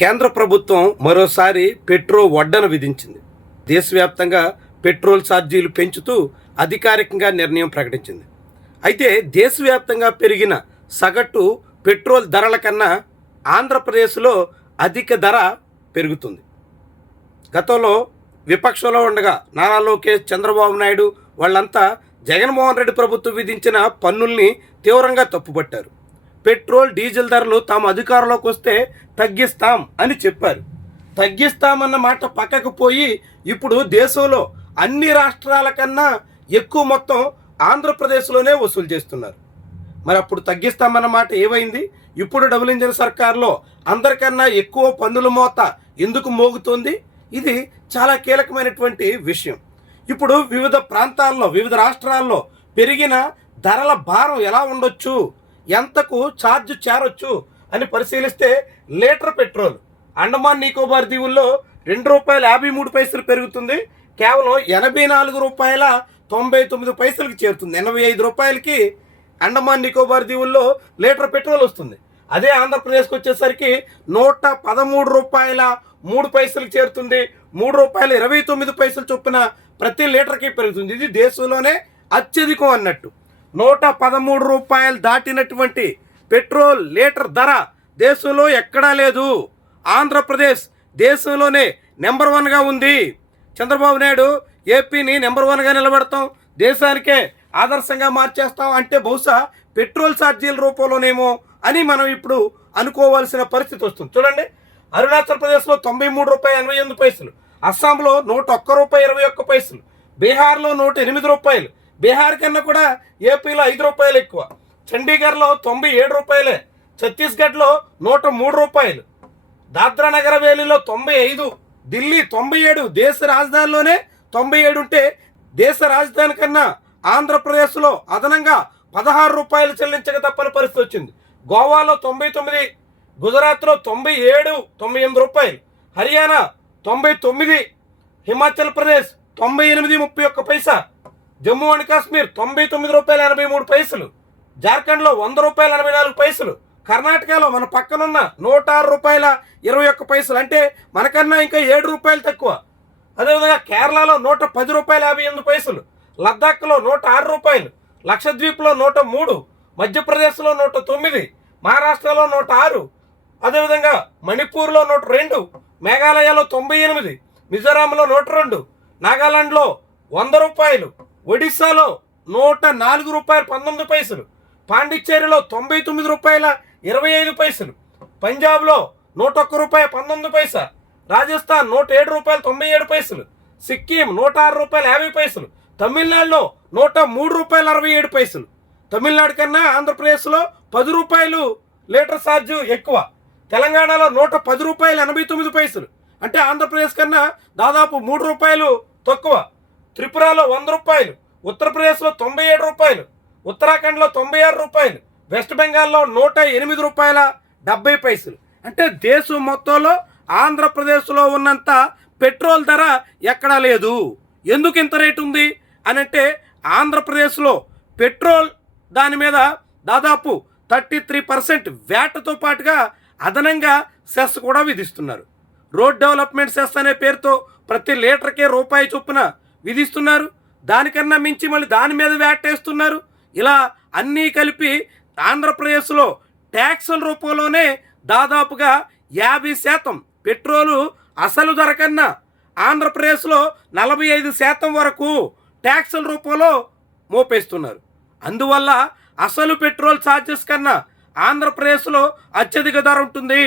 కేంద్ర ప్రభుత్వం మరోసారి పెట్రోల్ వడ్డన విధించింది. దేశవ్యాప్తంగా పెట్రోల్ ఛార్జీలు పెంచుతూ అధికారికంగా నిర్ణయం ప్రకటించింది. అయితే దేశవ్యాప్తంగా పెరిగిన సగటు పెట్రోల్ ధరల కన్నా ఆంధ్రప్రదేశ్లో అధిక ధర పెరుగుతుంది. గతంలో విపక్షంలో ఉండగా నారా లోకేష్, చంద్రబాబు నాయుడు వాళ్ళంతా జగన్మోహన్ రెడ్డి ప్రభుత్వం విధించిన పన్నుల్ని తీవ్రంగా తప్పుపట్టారు. పెట్రోల్, డీజిల్ ధరలు తాము అధికారంలోకి వస్తే తగ్గిస్తాం అని చెప్పారు. తగ్గిస్తామన్న మాట పక్కకు పోయి ఇప్పుడు దేశంలో అన్ని రాష్ట్రాల కన్నా ఎక్కువ మొత్తం ఆంధ్రప్రదేశ్లోనే వసూలు చేస్తున్నారు. మరి అప్పుడు తగ్గిస్తామన్న మాట ఏమైంది? ఇప్పుడు డబుల్ ఇంజిన్ సర్కార్లో అందరికన్నా ఎక్కువ పన్నుల మోత ఎందుకు మోగుతోంది? ఇది చాలా కీలకమైనటువంటి విషయం. ఇప్పుడు వివిధ ప్రాంతాల్లో, వివిధ రాష్ట్రాల్లో పెరిగిన ధరల భారం ఎలా ఉండొచ్చు, ఎంతకు ఛార్జ్ చేరొచ్చు అని పరిశీలిస్తే లీటర్ పెట్రోల్ అండమాన్ నికోబార్ దీవుల్లో ₹2.53 పెరుగుతుంది. కేవలం ₹84.99 చేరుతుంది. ₹85కి అండమాన్ నికోబార్ దీవుల్లో లీటర్ పెట్రోల్ వస్తుంది. అదే ఆంధ్రప్రదేశ్కి వచ్చేసరికి ₹113.03 చేరుతుంది. ₹3.29 చొప్పున ప్రతి లీటర్కి పెరుగుతుంది. ఇది దేశంలోనే అత్యధికం అన్నట్టు. ₹113 దాటినటువంటి పెట్రోల్ లీటర్ ధర దేశంలో ఎక్కడా లేదు. ఆంధ్రప్రదేశ్ దేశంలోనే నెంబర్ 1గా ఉంది. చంద్రబాబు నాయుడు ఏపీని నెంబర్ 1గా నిలబెడతాం, దేశానికే ఆదర్శంగా మార్చేస్తాం అంటే బహుశా పెట్రోల్ ఛార్జీల రూపంలోనేమో అని మనం ఇప్పుడు అనుకోవాల్సిన పరిస్థితి వస్తుంది. చూడండి, అరుణాచల్ ప్రదేశ్లో ₹93.88, అస్సాంలో ₹101.21, బీహార్లో ₹108. బీహార్ కన్నా కూడా ఏపీలో ₹5 ఎక్కువ. చండీగఢ్లో ₹97, ఛత్తీస్గఢ్లో ₹103, దాద్రా నగర హవేలీలో 95, ఢిల్లీ 97, దేశ రాజధానిలోనే 97 ఉంటే దేశ రాజధాని కన్నా ఆంధ్రప్రదేశ్లో అదనంగా ₹16 చెల్లించక తప్పని పరిస్థితి వచ్చింది. గోవాలో 99, గుజరాత్లో 97, ₹98, హర్యానా 99, హిమాచల్ ప్రదేశ్ 98.31, జమ్మూ అండ్ కాశ్మీర్ ₹99.83, జార్ఖండ్లో ₹100.84, కర్ణాటకలో మన పక్కనున్న ₹106.21, అంటే మనకన్నా ఇంకా ₹7 తక్కువ. అదేవిధంగా కేరళలో ₹110.58, లద్దాఖ్లో ₹106, లక్షద్వీప్లో ₹103, మధ్యప్రదేశ్లో ₹109, మహారాష్ట్రలో ₹106, అదేవిధంగా మణిపూర్లో ₹102, మేఘాలయలో 98, మిజోరాంలో ₹102, నాగాలాండ్లో ₹100, ఒడిశాలో ₹104.19, పాండిచ్చేరిలో ₹99.25, పంజాబ్లో ₹101.19, రాజస్థాన్ ₹107.97, సిక్కిం ₹106.50, తమిళనాడులో ₹103.67. తమిళనాడు కన్నా ఆంధ్రప్రదేశ్లో ₹10 లీటర్ ఛార్జు ఎక్కువ. తెలంగాణలో ₹110.89, అంటే ఆంధ్రప్రదేశ్ కన్నా దాదాపు ₹3 తక్కువ. త్రిపురలో ₹100, ఉత్తరప్రదేశ్లో ₹97, ఉత్తరాఖండ్లో ₹96, వెస్ట్ బెంగాల్లో ₹108.70. అంటే దేశం మొత్తంలో ఆంధ్రప్రదేశ్లో ఉన్నంత పెట్రోల్ ధర ఎక్కడా లేదు. ఎందుకు ఇంత రేటు ఉంది అని అంటే ఆంధ్రప్రదేశ్లో పెట్రోల్ దాని మీద దాదాపు 33% వ్యాట్తో పాటుగా అదనంగా సెస్ కూడా విధిస్తున్నారు. రోడ్ డెవలప్మెంట్ సెస్ అనే పేరుతో ప్రతి లీటర్కే ₹1 చొప్పున విధిస్తున్నారు. దానికన్నా మించి మళ్ళీ దాని మీద వ్యాట్ వేస్తున్నారు. ఇలా అన్నీ కలిపి ఆంధ్రప్రదేశ్లో ట్యాక్సుల రూపంలోనే దాదాపుగా 50% పెట్రోలు అసలు ధర కన్నా ఆంధ్రప్రదేశ్లో 45% వరకు ట్యాక్సుల రూపంలో మోపేస్తున్నారు. అందువల్ల అసలు పెట్రోల్ ఛార్జెస్ కన్నా ఆంధ్రప్రదేశ్లో అత్యధిక ధర ఉంటుంది.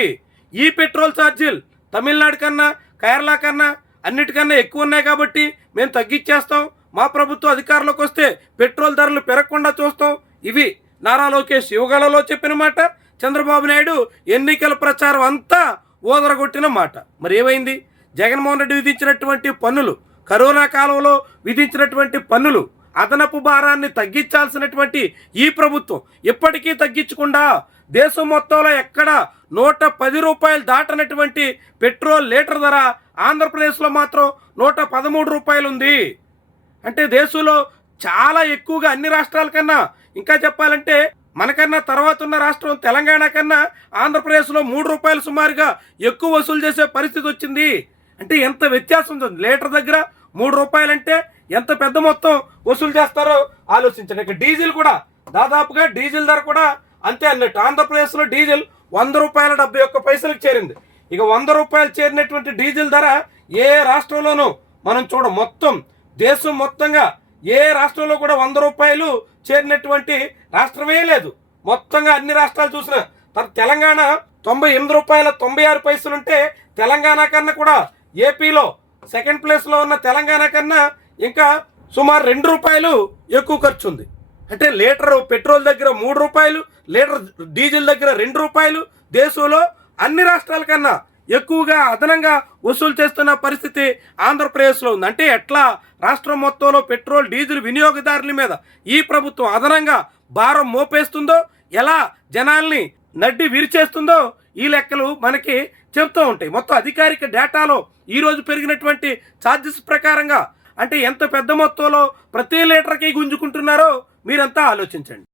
ఈ పెట్రోల్ ఛార్జీలు తమిళనాడు కన్నా, కేరళ కన్నా అన్నిటికన్నా ఎక్కువ ఉన్నాయి కాబట్టి మేము తగ్గించేస్తాం, మా ప్రభుత్వం అధికారంలోకి వస్తే పెట్రోల్ ధరలు పెరగకుండా చూస్తాం. ఇవి నారా లోకేష్ యువగళలో చెప్పిన మాట, చంద్రబాబు నాయుడు ఎన్నికల ప్రచారం అంతా ఓదరగొట్టిన మాట. మరి ఏమైంది? జగన్మోహన్ రెడ్డి విధించినటువంటి పన్నులు, కరోనా కాలంలో విధించినటువంటి పన్నులు, అదనపు భారాన్ని తగ్గించాల్సినటువంటి ఈ ప్రభుత్వం ఇప్పటికీ తగ్గించకుండా దేశం మొత్తంలో ఎక్కడ ₹110 దాటనటువంటి పెట్రోల్ లీటర్ ధర ఆంధ్రప్రదేశ్లో మాత్రం ₹113 ఉంది. అంటే దేశంలో చాలా ఎక్కువగా అన్ని రాష్ట్రాల కన్నా ఇంకా చెప్పాలంటే మనకన్నా తర్వాత ఉన్న రాష్ట్రం తెలంగాణ కన్నా ఆంధ్రప్రదేశ్లో 3 రూపాయలు సుమారుగా ఎక్కువ వసూలు చేసే పరిస్థితి వచ్చింది. అంటే ఎంత వ్యత్యాసం ఉంది. లీటర్ దగ్గర 3 రూపాయలు అంటే ఎంత పెద్ద మొత్తం వసూలు చేస్తారో ఆలోచించండి. ఇక డీజిల్ కూడా దాదాపుగా డీజిల్ ధర కూడా అంతే అన్నట్టు. ఆంధ్రప్రదేశ్లో డీజిల్ 100 రూపాయల 71 పైసలకు చేరింది. ఇక 100 రూపాయలు చేరినటువంటి డీజిల్ ధర ఏ రాష్ట్రంలోనూ మనం మొత్తం దేశం మొత్తంగా ఏ రాష్ట్రంలో కూడా 100 రూపాయలు చేరినటువంటి రాష్ట్రమే లేదు. మొత్తంగా అన్ని రాష్ట్రాలు చూసిన తెలంగాణ 98 రూపాయల 96 పైసలు ఉంటే తెలంగాణ కన్నా కూడా ఏపీలో సెకండ్ ప్లేస్లో ఉన్న తెలంగాణ కన్నా ఇంకా సుమారు 2 రూపాయలు ఎక్కువ ఖర్చు ఉంది. అంటే లీటర్ పెట్రోల్ దగ్గర 3 రూపాయలు, లీటర్ డీజిల్ దగ్గర 2 రూపాయలు దేశంలో అన్ని రాష్ట్రాల కన్నా ఎక్కువగా అదనంగా వసూలు చేస్తున్న పరిస్థితి ఆంధ్రప్రదేశ్లో ఉంది. అంటే ఎట్లా రాష్ట్రం మొత్తంలో పెట్రోల్ డీజిల్ వినియోగదారుల మీద ఈ ప్రభుత్వం అదనంగా భారం మోపేస్తుందో, ఎలా జనాల్ని నడ్డి విరిచేస్తుందో ఈ లెక్కలు మనకి చెప్తూ ఉంటాయి. మొత్తం అధికారిక డేటాలో ఈరోజు పెరిగినటువంటి ఛార్జెస్ ప్రకారంగా అంటే ఎంత పెద్ద మొత్తంలో ప్రతి లీటర్కి గుంజుకుంటున్నారో మీరంతా ఆలోచించండి.